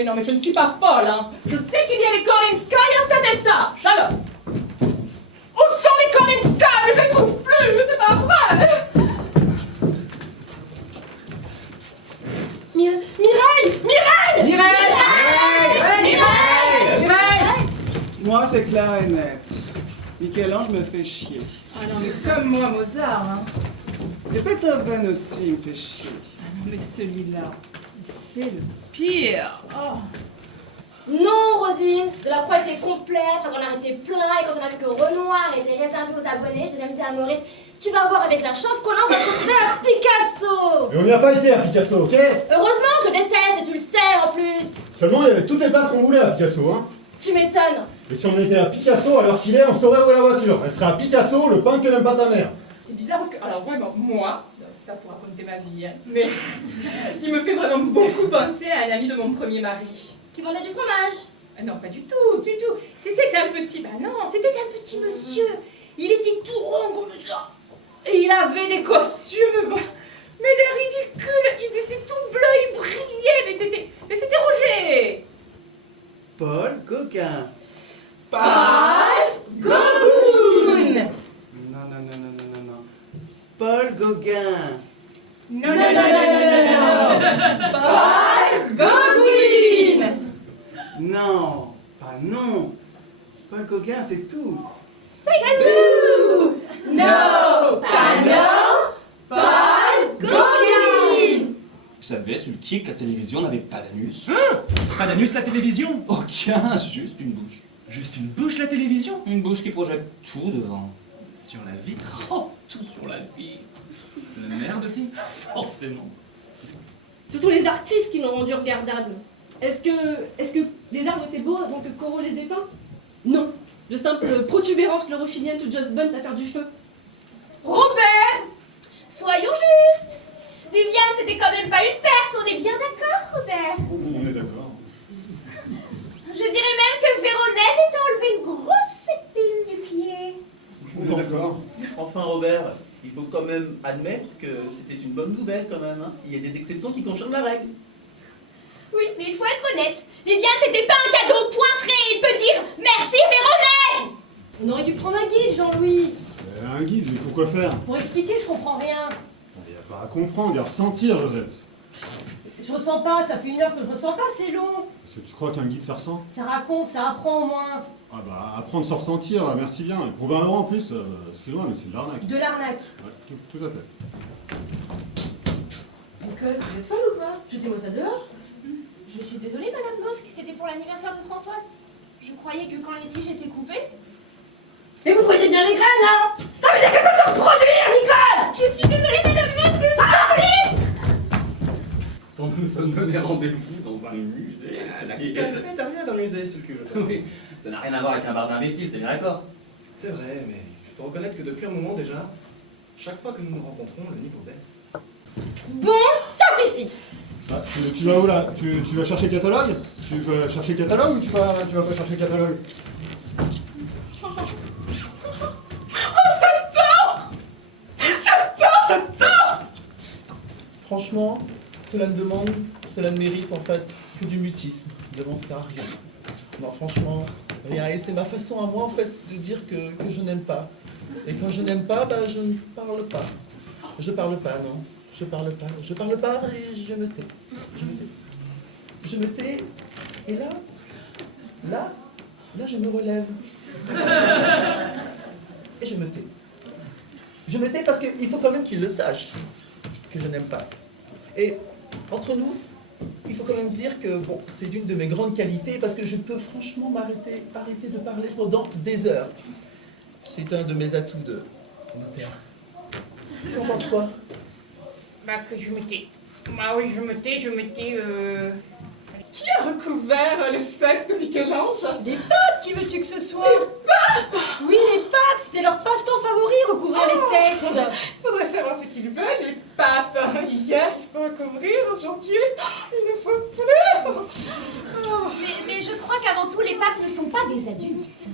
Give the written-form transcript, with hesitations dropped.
Mais non, mais je ne suis pas folle, hein. Je sais qu'il y a les Korinskaya à cet étage, alors. Où sont les Korinskaya? Je les trouve plus, c'est pas vrai. Mireille! Moi, c'est clair et net. Michel-Ange me fait chier. Ah non, mais comme moi, Mozart, hein. Et Beethoven aussi me fait chier. Ah non, mais celui-là, c'est le pire. Oh. Non, Rosine, Delacroix était complète, quand on arrêtait plein, et quand on a vu que Renoir était réservé aux abonnés, j'ai même dit à Maurice, tu vas voir avec la chance qu'on a, on va se retrouver un Picasso. Et on n'y a pas été à Picasso, ok? Heureusement, je déteste, et tu le sais en plus. Seulement, il y avait toutes les places qu'on voulait à Picasso, hein? Tu m'étonnes. Et si on était à Picasso, alors qu'il est, on saurait où est la voiture. Elle serait à Picasso, le pain que n'aime pas ta mère. C'est bizarre parce que, alors vraiment, moi, c'est pas pour raconter ma vie, hein, mais il me fait vraiment beaucoup penser à un ami de mon premier mari. Qui vendait du fromage. Ah non, pas du tout, du tout. C'était un petit, bah non, c'était un petit monsieur. Il était tout rond comme ça. Et il avait des costumes, bah, mais les ridicules, ils étaient tout bleus, ils brillaient, mais c'était Roger. Paul Gauguin. Paul Gauguin. Non. Paul Gauguin. Non. Paul Gauguin. Non, pas non. Paul Gauguin, c'est tout. C'est tout. Non, pas non. Paul Gauguin. Vous savez, sur le kick, la télévision n'avait pas d'anus. Hein? Pas d'anus la télévision? Aucun, juste une bouche. Juste une bouche la télévision? Une bouche qui projette tout devant. Sur la vitre? Oh, tout sur la vie. La merde aussi? Forcément. Ce sont les artistes qui l'ont rendu regardable. Est-ce que les arbres étaient beaux avant que Corot les ait peints? Non. De simples protubérances chlorophylliennes toutes just bonnes à faire du feu. Robert, soyons justes. Viviane, c'était quand même pas une perte, on est bien d'accord, Robert? On est d'accord. Je dirais même que Véronèse était enlevé une grosse épine du pied. On est d'accord. Enfin, Robert, il faut quand même admettre que c'était une bonne nouvelle quand même. Hein. Il y a des exceptions qui confirment la règle. Oui, mais il faut être honnête. Viviane, c'était pas un cadeau pointré. Il peut dire merci, Véronèse. On aurait dû prendre un guide, Jean-Louis. Un guide, mais pourquoi faire? Pour expliquer, je comprends rien. Il n'y a pas à comprendre, il y a à ressentir, Josette. Je ressens pas, ça fait 1 heure que je ressens pas, c'est long. Est-ce que tu crois qu'un guide, ça ressent? Ça raconte, ça apprend au moins. Ah bah, apprendre sans ressentir, merci bien. Et pour 20 € en plus, excuse-moi, mais c'est de l'arnaque. De l'arnaque. Ouais, tout à fait. Donc, vous êtes folle ou quoi? Jetez-moi ça dehors. Je suis désolée, Madame Bosque, c'était pour l'anniversaire de Françoise. Je croyais que quand les tiges étaient coupées... Mais vous voyez bien les graines, là? Ça veut dire qu'elle peut se reproduire, Nicole! Je suis désolée, Madame Bosque, je suis désolée. Donc nous sommes donné rendez-vous dans un musée. T'as rien dans le musée, ce cul. Oui, ça n'a rien à voir avec un bar d'imbéciles, t'es bien d'accord? C'est vrai, mais il faut reconnaître que depuis un moment déjà, chaque fois que nous nous rencontrons, le niveau baisse. Bon, ça suffit. Ah, tu vas où là? Tu vas chercher le catalogue? Tu vas chercher le catalogue ou tu vas pas chercher le catalogue? J'adore. Franchement, cela ne mérite en fait que du mutisme devant ça, rien. Non, franchement, rien. Et c'est ma façon à moi en fait de dire que je n'aime pas. Et quand je n'aime pas, bah, je ne parle pas. Je parle pas, non. Je parle pas et je me tais. Je me tais. Et là, je me relève. Et je me tais. Je me tais parce qu'il faut quand même qu'il le sache que je n'aime pas. Et entre nous, il faut quand même dire que bon, c'est d'une de mes grandes qualités parce que je peux franchement arrêter de parler pendant des heures. C'est un de mes atouts de théâtre. Tu en penses quoi? Bah que je me tais. Bah oui, je me tais. Qui a recouvert le sexe de Michel-Ange? Les papes, qui veux-tu que ce soit? Les papes? Oui, les papes, c'était leur passe-temps favori, recouvrir les sexes. Faudrait savoir ce qu'ils veulent, les papes. Hier, il faut recouvrir, aujourd'hui, il ne faut plus. Mais je crois qu'avant tout, les papes ne sont pas des adultes.